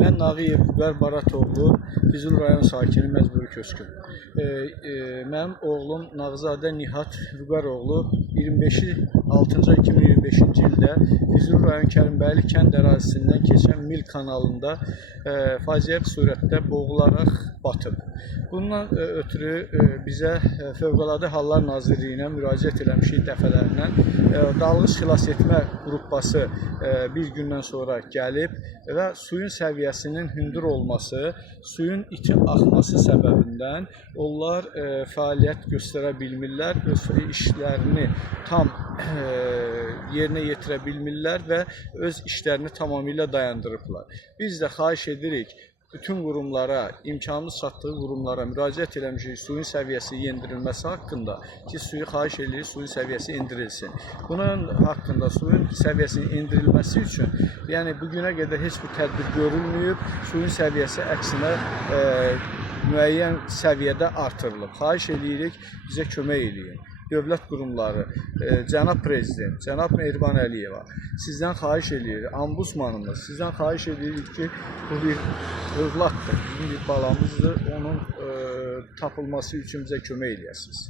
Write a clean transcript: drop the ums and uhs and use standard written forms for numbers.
Mən Nağıyev Vüqar Baratoğlu, Füzuli rayon sakini, məcburi köçkün. Mənim oğlum Nağzadə Nihat Vüqaroğlu 25-6 ay 2025-ci ildə Füzuli rayon Kərimbəyli kənd ərazisindən keçən Mil kanalında faciəvi surətdə boğularaq batıb. Bundan ötürü bizə Fövqəladə Hallar Nazirliyinə müraciət eləmişik dəfələrlə. Dalğıc xilas etmə qrupası bir gündən sonra gəlib və suyun səviyyəsinin hündür olması, suyun itin axması səbəbindən onlar fəaliyyət göstərə bilmirlər, öz işlərini tam yerinə yetirə bilmirlər və öz işlərini tamamilə dayandırıblar. Biz də xahiş edirik, bütün qurumlara, imkanımız çatdığı qurumlara müraciət eləmişik suyun səviyyəsi endirilməsi haqqında ki, xahiş edirik, suyun səviyyəsi endirilsin. Bunun haqqında suyun səviyyəsinin endirilməsi üçün, yəni bugünə qədər heç bir tədbir görülməyib, suyun səviyyəsi əksinə müəyyən səviyyədə artırılıb. Xahiş edirik, bizə kömək eləyin. Dövlət qurumları, cənab prezident, cənab Mehriban Əliyeva, sizdən xahiş edirik, ombudsmanımız, sizdən xahiş edirik ki, bu bir övladdır, bizim bir balamızdır, onun tapılması üçün bizə kömək eləyəsiniz.